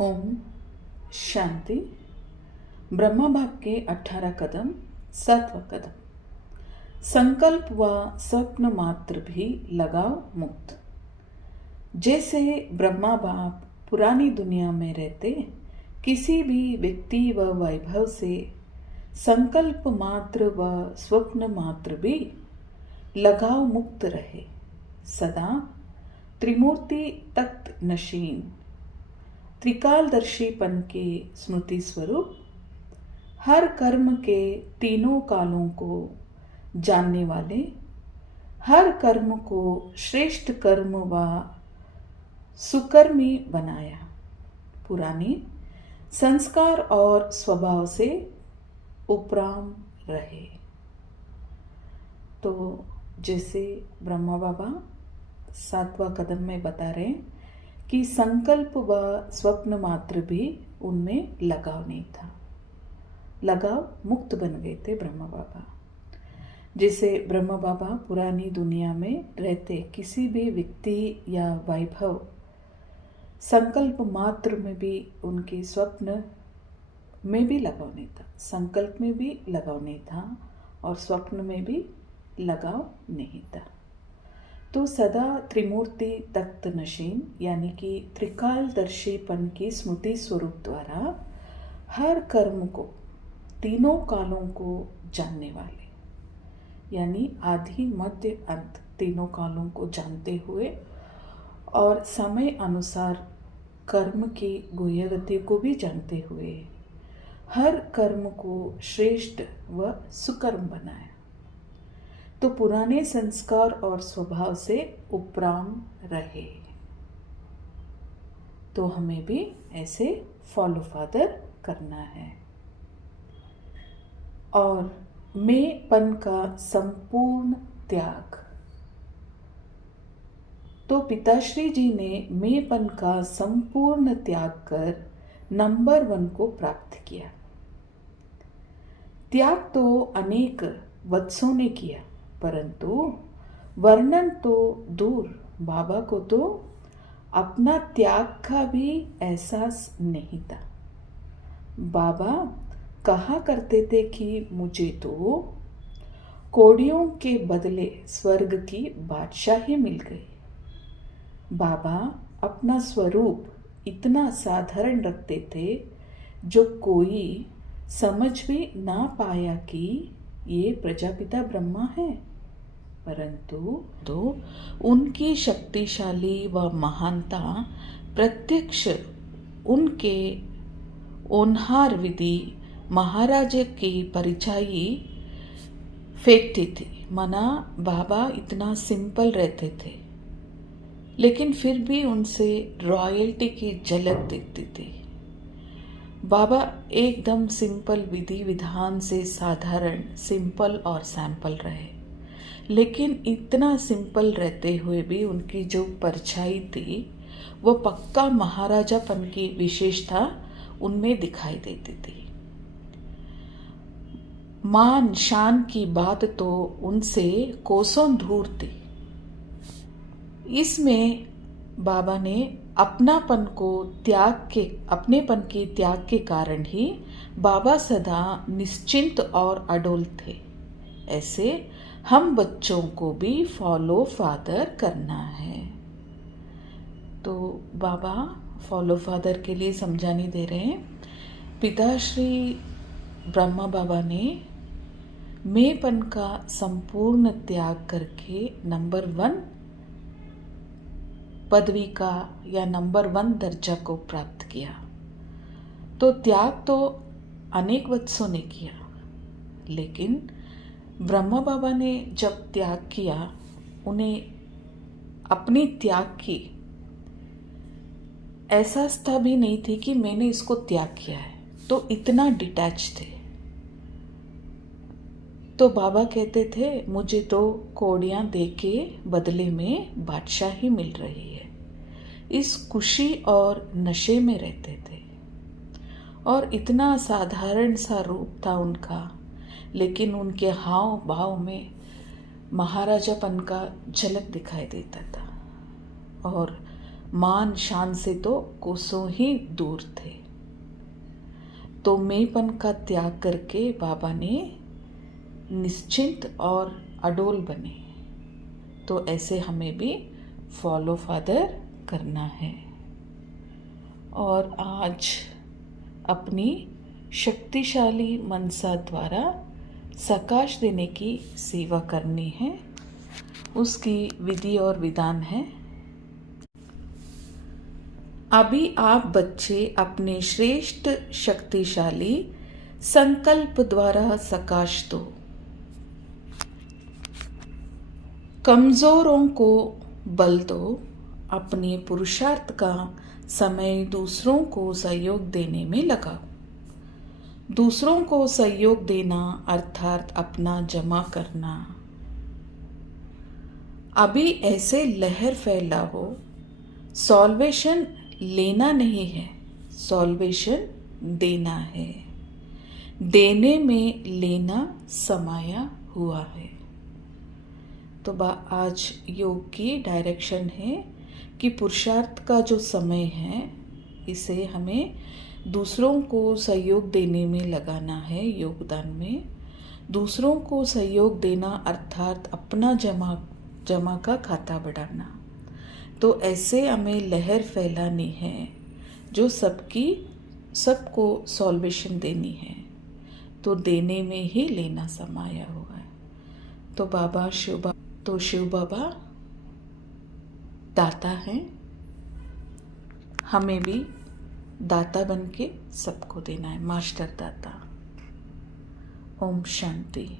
ओम शांति। ब्रह्मा बाप के 18 कदम। 7वां कदम, संकल्प व स्वप्न मात्र भी लगाओ मुक्त। जैसे ब्रह्मा बाप पुरानी दुनिया में रहते किसी भी व्यक्ति व वैभव से संकल्प मात्र व स्वप्न मात्र भी लगाव मुक्त रहे, सदा त्रिमूर्ति तख्त नशीन त्रिकालदर्शीपन के स्मृति स्वरूप, हर कर्म के तीनों कालों को जानने वाले, हर कर्म को श्रेष्ठ कर्म व सुकर्मी बनाया, पुरानी संस्कार और स्वभाव से उपराम रहे। तो जैसे ब्रह्मा बाबा 7वां कदम में बता रहे हैं कि संकल्प व स्वप्न मात्र भी उनमें लगाव नहीं था, लगाव मुक्त बन गए थे ब्रह्मा बाबा। जैसे ब्रह्मा बाबा पुरानी दुनिया में रहते किसी भी व्यक्ति या वैभव संकल्प मात्र में भी, उनके स्वप्न में भी लगाव नहीं था, संकल्प में भी लगाव नहीं था और स्वप्न में भी लगाव नहीं था। तो सदा त्रिमूर्ति तख्त नशीन यानी कि त्रिकालदर्शीपन की स्मृति स्वरूप द्वारा हर कर्म को तीनों कालों को जानने वाले, यानी आदि मध्य अंत तीनों कालों को जानते हुए और समय अनुसार कर्म की गुह्य गति को भी जानते हुए हर कर्म को श्रेष्ठ व सुकर्म बनाया। तो पुराने संस्कार और स्वभाव से उपराम रहे। तो हमें भी ऐसे फॉलो फादर करना है और मैंपन का संपूर्ण त्याग। तो पिताश्री जी ने मैंपन का संपूर्ण त्याग कर नंबर 1 को प्राप्त किया। त्याग तो अनेक वत्सों ने किया, परंतु वर्णन तो दूर, बाबा को तो अपना त्याग का भी एहसास नहीं था। बाबा कहा करते थे कि मुझे तो कोड़ियों के बदले स्वर्ग की बादशाही मिल गई। बाबा अपना स्वरूप इतना साधारण रखते थे जो कोई समझ भी ना पाया कि ये प्रजापिता ब्रह्मा है, परंतु तो उनकी शक्तिशाली व महानता प्रत्यक्ष उनके ओनहार विधि महाराज की परिचयी फेंकती थी। मना बाबा इतना सिंपल रहते थे, लेकिन फिर भी उनसे रॉयल्टी की झलक दिखती थी। बाबा एकदम सिंपल विधि विधान से साधारण, सिंपल और सैंपल रहे, लेकिन इतना सिंपल रहते हुए भी उनकी जो परछाई थी वो पक्का महाराजापन की विशेषता उनमें दिखाई देती थी। मान शान की बात तो उनसे कोसों दूर थी। इसमें बाबा ने अपनेपन के त्याग के कारण ही बाबा सदा निश्चिंत और अडोल थे। ऐसे हम बच्चों को भी फॉलो फादर करना है। तो बाबा फॉलो फादर के लिए समझाने दे रहे हैं। पिताश्री ब्रह्मा बाबा ने मैंपन का संपूर्ण त्याग करके नंबर 1 पदवी का या नंबर 1 दर्जा को प्राप्त किया। तो त्याग तो अनेक वत्सों ने किया, लेकिन ब्रह्मा बाबा ने जब त्याग किया, उन्हें अपनी त्याग की एहसास भी नहीं थी कि मैंने इसको त्याग किया है, तो इतना डिटैच थे। तो बाबा कहते थे मुझे तो कोड़ियाँ दे के बदले में बादशाही मिल रही है। इस खुशी और नशे में रहते थे और इतना साधारण सा रूप था उनका, लेकिन उनके हाव भाव में महाराजापन का झलक दिखाई देता था। और मान शान से तो कोसों ही दूर थे। तो मेंपन का त्याग करके बाबा ने निश्चिंत और अडोल बने। तो ऐसे हमें भी फॉलो फादर करना है। और आज अपनी शक्तिशाली मनसा द्वारा सकाश देने की सेवा करनी है। उसकी विधि और विधान है। अभी आप बच्चे अपने श्रेष्ठ शक्तिशाली संकल्प द्वारा सकाश दो। कमजोरों को बल दो। अपने पुरुषार्थ का समय दूसरों को सहयोग देने में लगाओ। दूसरों को सहयोग देना अर्थात अपना जमा करना। अभी ऐसे लहर फैला हो। सॉल्वेशन लेना नहीं है, सॉल्वेशन देना है। देने में लेना समाया हुआ है। तो आज योग की डायरेक्शन है कि पुरुषार्थ का जो समय है इसे हमें दूसरों को सहयोग देने में लगाना है। योगदान में दूसरों को सहयोग देना अर्थात अपना जमा का खाता बढ़ाना। तो ऐसे हमें लहर फैलानी है जो सबको सॉल्वेशन देनी है। तो देने में ही लेना समाया हुआ है। तो शिव बाबा दाता हैं। हमें भी दाता बन के सबको देना है, मास्टर दाता। ओम शांति।